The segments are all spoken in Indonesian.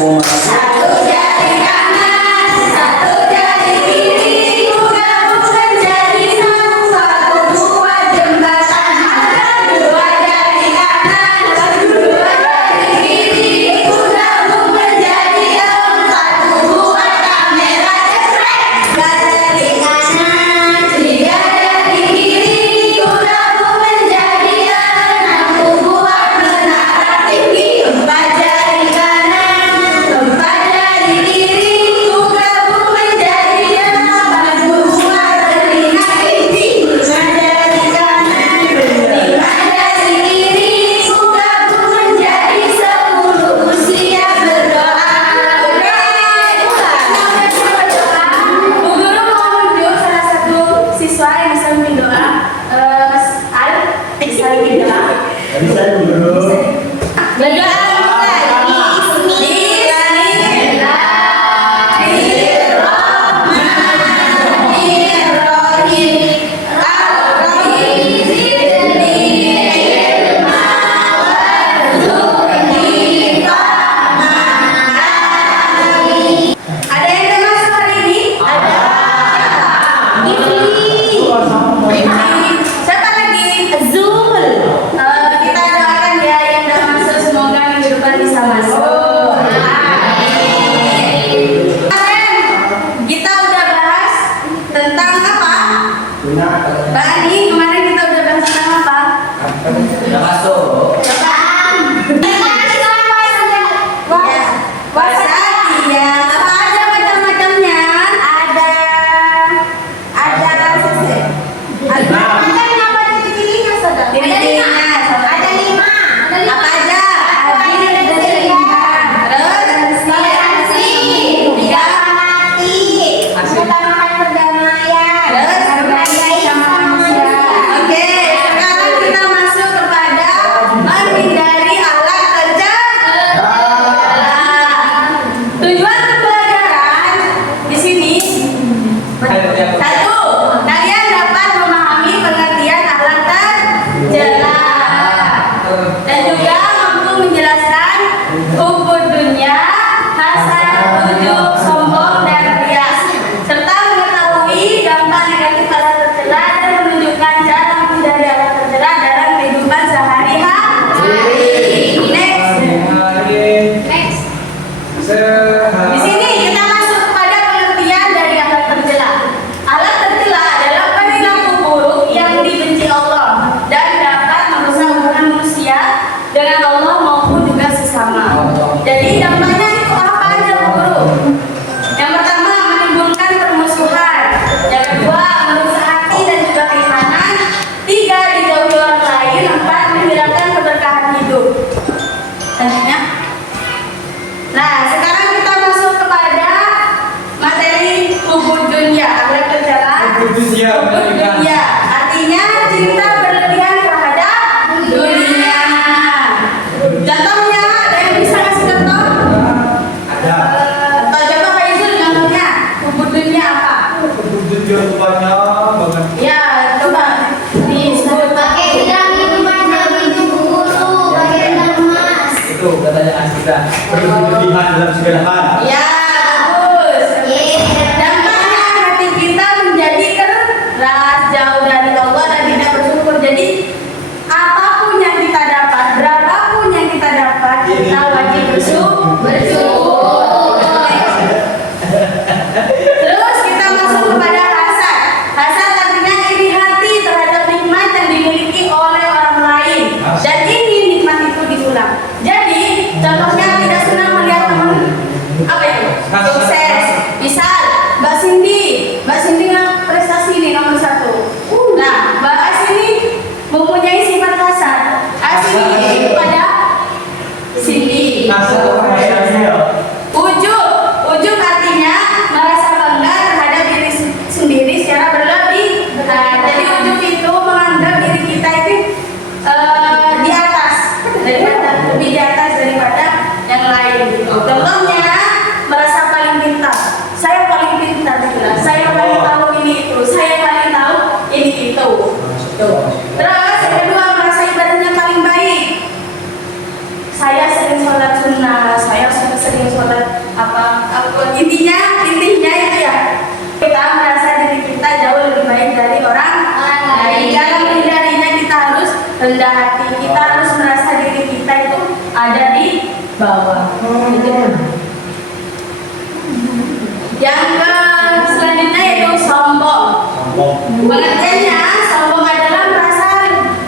semua makasih. Satu jari kanan, satu jari kiri, gabung menjadi satu buat jembatan. Dua jari kanan, dua jari kiri, gabung menjadi satu buat kamera jepret. Tiga jari kanan, tiga jari kiri, gabung menjadi enam buat menara tinggi. Empat jari kanan, empat jari kiri, gabung menjadi delapan buat telinga tinggi. Lima jari kanan, lima jari kiri, gabung menjadi 10 usia berdoa. Bu Guru mau menunjuk salah satu siswa yang bisa memimpin doa. Mas Al, bisa memimpin doa. Bisa dulu. Berdoa Ada yang termasuk hari ini? Ada. Siapa lagi? Zul. Kita doakan dia yang udah masuk, semoga minggu depan bisa masuk. Kemarin kita udah bahas tentang apa? Mbak Ani, kemarin kita udah bahas tentang apa? Sudah masuk. Puasa iya, apa aja macam-macamnya? Ada macamnya apa ciri-cirinya saudara? Ciri-cirinya ada 5. Apa aja? Adil dan seimbang. Terus toleransi, tidak mati, mengutamakan perdamaian, terus menghargai sama manusia. Oke, sekarang kita masuk kepada menghindari alat tercela. Tujuan pembelajaran di sini satu, kalian dapat memahami pengertian alat tercela dan juga mampu menjelaskan hukum dunia, hasad, ujub, sombong, dan riya, serta mengetahui dampak negatif alat tercela dan menunjukkan cara menghindari alat tercela dalam kehidupan sehari-hari. Next. Di sini kita masuk kepada pengertian dari alat tercela. Alat tercela adalah perilaku buruk yang dibenci Allah dan dapat merusak hubungan manusia dengan Allah maupun juga sesama. Jadi dampaknya itu apa aja, Bu Guru? Yang pertama, menimbulkan permusuhan. Yang kedua, merusak hati dan juga keimanan. 3, dijauhi orang lain. 4, menghilangkan keberkahan hidup. Tentunya. Nah, sekarang kita masuk kepada materi hubud dunia, alat tercela. Hubud dunia, artinya cinta berlebihan terhadap dunia. Contohnya, ada yang bisa kasih contoh? Ada. Contoh Pak Izul, contohnya hubud dunia apa? Banyak banget. Ya, coba disebut. Pakai gelang emas dari guru, pakai gelang emas. Itu pertanyaan kita. Berlebihan dalam segala hal. Ya, bagus. Dampaknya hati kita menjadi keras, jauh dari Allah dan tidak bersyukur. Jadi apapun yang kita dapat, berapapun yang kita dapat, kita wajib bersyukur. Terus kita masuk kepada hasad. Hasad artinya iri hati terhadap nikmat yang dimiliki oleh orang lain dan ingin nikmat itu diulang. Jadi contohnya tidak senang melihat teman apa itu sukses. Misal Mbak Cindy prestasi ini nomor 1. Nah, Mbak As ini mempunyai sifat hasad. Asli kepada Cindy. Ujub artinya merasa bangga terhadap diri sendiri secara berlebih. Nah, jadi ujub itu menganggap diri kita itu di atas, lebih di atas daripada yang lain. Contohnya merasa paling pintar. Saya paling pintar, saya paling tahu ini itu, saya paling tahu ini itu. Terus yang kedua, merasa ibadahnya paling baik. Saya sering sholat sunnah, bawah. Itu. Yang selanjutnya yaitu sombong. Pengertiannya sombong adalah merasa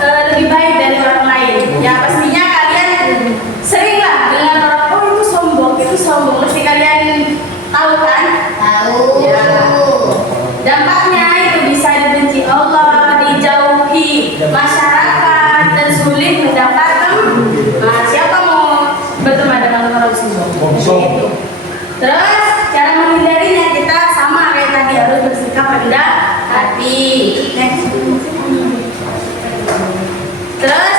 lebih baik dari orang lain. Ya pastinya kalian seringlah dengar orang itu sombong. Mesti kalian tahu kan? Tahu. Ya. Dampaknya itu bisa dibenci Allah, dijauhi masyarakat dan sulit mendapatkan. Nah, siapa mau berteman dengan orang sombong? Itu. Terus cara menghindarinya kita sama kayak tadi, harus bersikap rendah hati. Next. Terus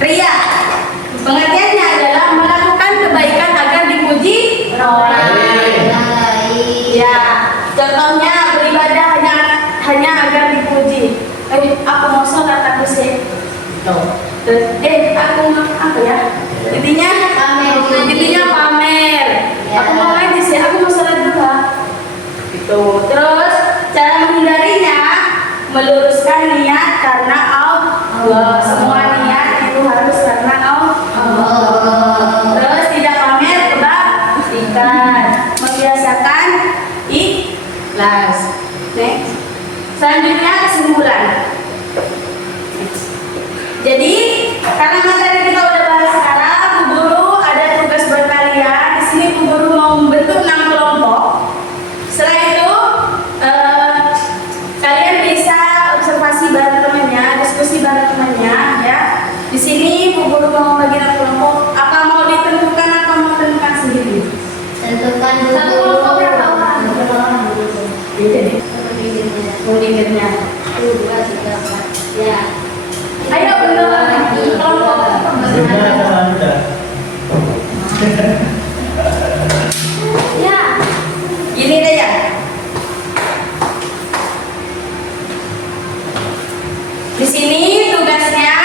ria. Pengertiannya adalah melakukan kebaikan agar dipuji orang lain. Ya, contohnya beribadah hanya agar dipuji. Aku mau sholat aku sih. Terus, aku mau apa ya? Intinya pamer. Aku mau ngaji sih, aku mau sholat dulu. Gitu. Terus cara menghindarinya meluruskan niat karena Allah. Semua niat itu harus karena Allah. Terus tidak pamer kebaikan, membiasakan ikhlas. Next. Selanjutnya kesimpulan. Jadi karena materi kita udah bahas sekarang, Bu Guru ada tugas buat kalian. Di sini Bu Guru mau membentuk 6 kelompok. Setelah itu kalian bisa observasi bareng temannya, diskusi bareng temannya, ya. Di sini Bu Guru mau bagi 6 kelompok. Apa mau ditentukan atau mau tentukan sendiri? Tentukan dulu. Satu kelompok berapa orang? Jadi leadernya. 1, 2, 3, 4. Ya. Ayo bener kelompok. Ya. Gini deh ya. Di sini tugasnya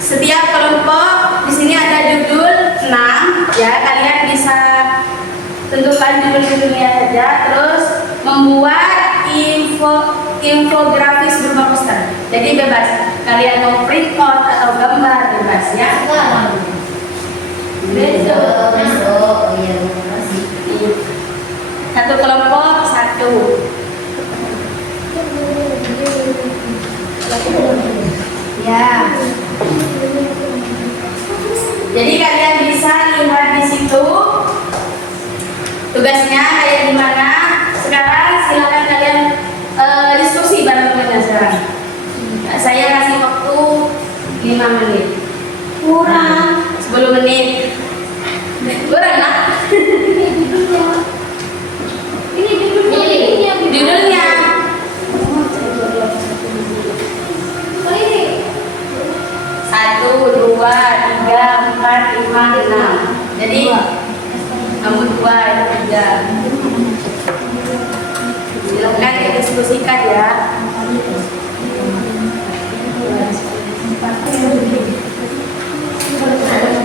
setiap kelompok di sini ada judul 6 ya, kalian bisa tentukan judul-judulnya saja, terus membuat infografis berupa poster. Jadi bebas, kalian mau print out atau gambar bebas ya. Besok. Oh iya, makasih. Satu kelompok 1. Ya. Jadi kalian bisa lihat di situ tugasnya kayak gimana. Sekarang silakan kalian diskusi bareng temannya sekarang. Saya kasih waktu 5 menit. Kurang 10 menit. Kurang lah. Ini judulnya. Satu, 2, 3, 4, 5, 6. Jadi kamu 2, itu 3. Silakan didiskusikan ya.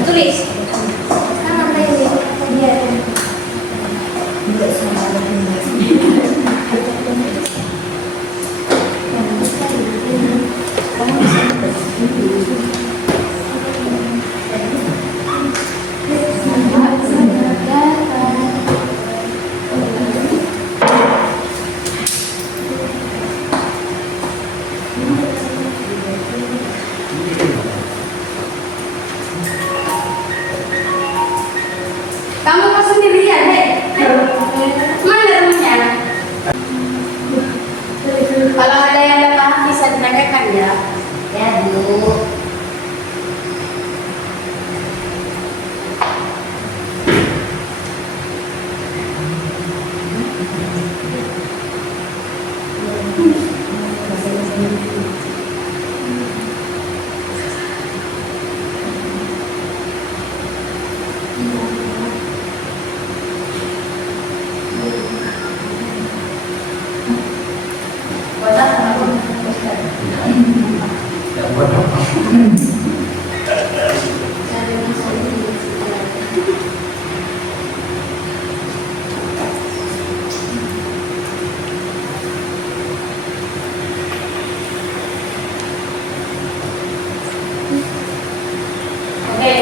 Tulis. Kan ada ini. Iya.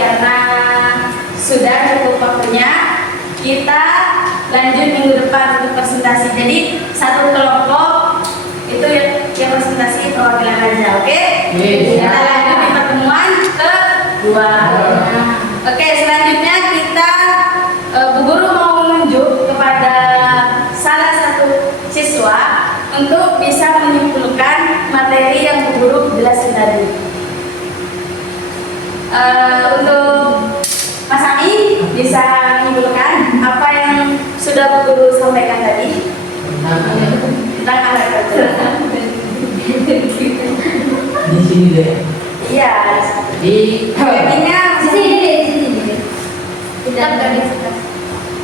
karena sudah cukup waktunya, kita lanjut minggu depan untuk presentasi. Jadi satu kelompok itu yang presentasi perwakilan aja, oke? Kita lanjut di pertemuan kedua. Oke, selanjutnya kita Bu Guru mau menunjuk kepada salah satu siswa untuk bisa menyimpulkan materi yang Bu Guru jelasin tadi. Untuk Mas Ami bisa menyimpulkan apa yang sudah Bu Guru sampaikan tadi tentang alat kerja. Di sini deh. Iya. Jadi Kayaknya Di sini deh, di sini deh. Tidak garis.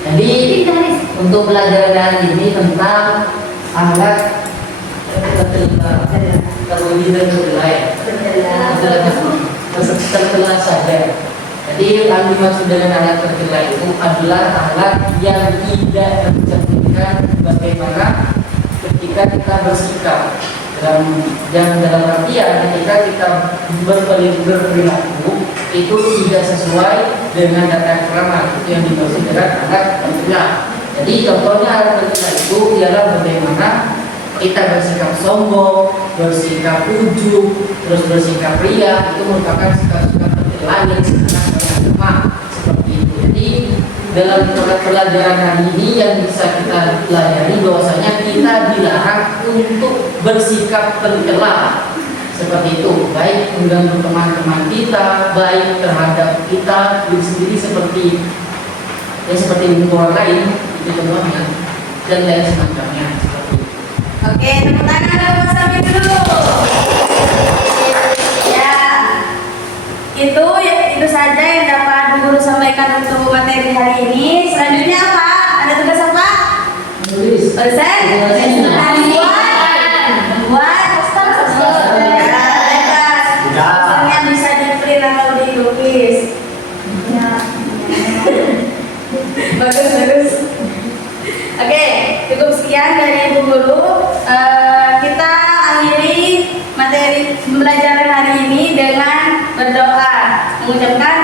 Jadi Garis. untuk pelajaran hari ini tentang alat terlebih dan terdelai tertelah saja. Jadi yang dimaksud dengan alat terdelai itu adalah alat yang tidak mencerminkan bagaimana ketika kita bersikap dalam artian ketika kita berperilaku itu tidak sesuai dengan tata krama, itu yang dimaksud dengan alat terdelai. Jadi contohnya alat terdelai itu ialah bagaimana kita bersikap sombong, bersikap ujub, terus bersikap ria, itu merupakan sikap-sikap tercela yang sangat lemah seperti itu. Jadi dalam pelajaran hari ini yang bisa kita pelajari bahwasanya kita dilarang untuk bersikap tercela seperti itu, baik mengganggu teman-teman kita, baik terhadap kita sendiri seperti orang lain, itu contohnya, dan lain semacamnya. Oke, tepuk tangan dulu Mas Ami dulu. Ya, itu saja yang dapat Bu Guru sampaikan untuk materi hari ini. Selanjutnya apa? Ada tugas apa? Tulis. Present? Membuat? Posternya bisa di print atau dilukis. Ya. Bagus. Oke, cukup sekian dari Bu Guru. Kita akhiri materi pembelajaran hari ini dengan berdoa, mengucapkan